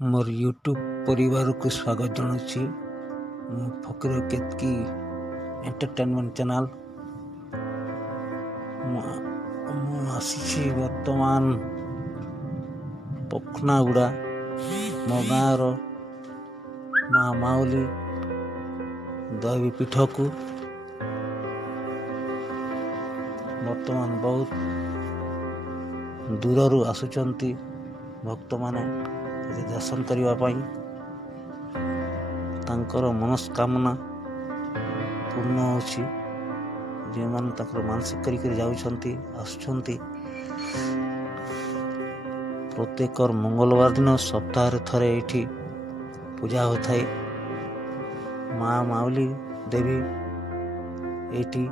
मोर YouTube परिवार को स्वागत जनाऊँगी। फकीर केतकी एंटरटेनमेंट चैनल आसी वर्तमान पखनागुड़ा मो गाँव माँ माउली दैवी पीठ को वर्तमान बहुत दूर आसुचंती भक्त माने दर्शन करने तांकर मनस्कामना पूर्ण होछि। जे मान ताकर मानसिक करी जाउछंती आसुछंती प्रत्येक मंगलवार दिन सप्ताह थरे एठी पूजा होता है। माँ माउली देवी एठी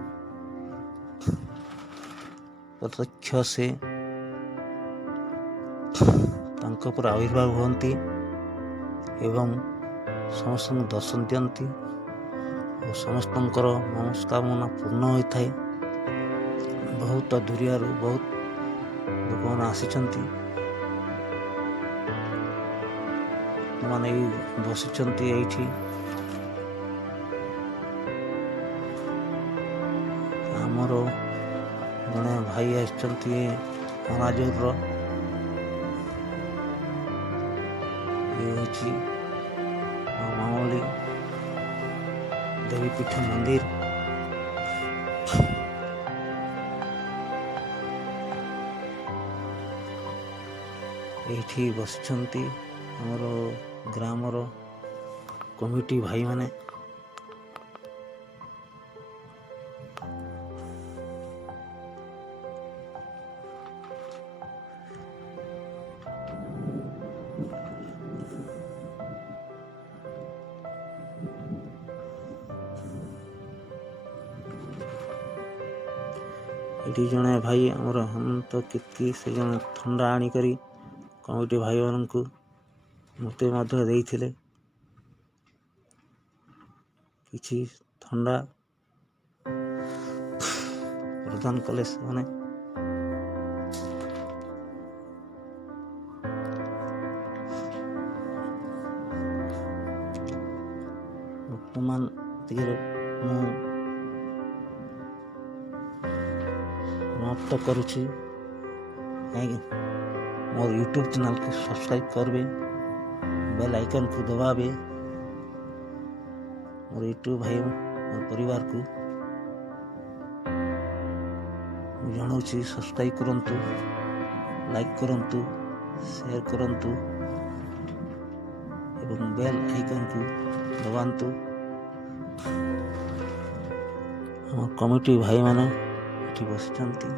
प्रत्यक्ष से तांको पर आविर्भाव होती एवं समस्त दर्शन दियंती और समस्त मनस्कामना पूर्ण होता है। बहुत दूरिया बहुत लोक मैंने आसी माने बसिचंती एठी आमर जड़े भाई आसचंती अनाजोर मामली देवी पीठ मंदिर एठी बसिचंती हमर ग्रामर कमिटी भाई माने। ये जड़े भाई आमर हेमंत केतकी से जन थंडा आनिकरी कमिटी भाई मान को मत देइथिले किछि थंडा प्रदान कले से माने वर्तमान समाप्त करुछि। मोर यूट्यूब चैनल को सब्सक्राइब करबे, बेल आइकन को दबाबे। मोर यूट्यूब भाई मोर परिवार को जनाऊँगी सब्सक्राइब करंतु, लाइक करंतु, शेयर करंतु एवं बेल आइकन को दबांतु। हमर कमिटी भाई माने एठी बसिचंती।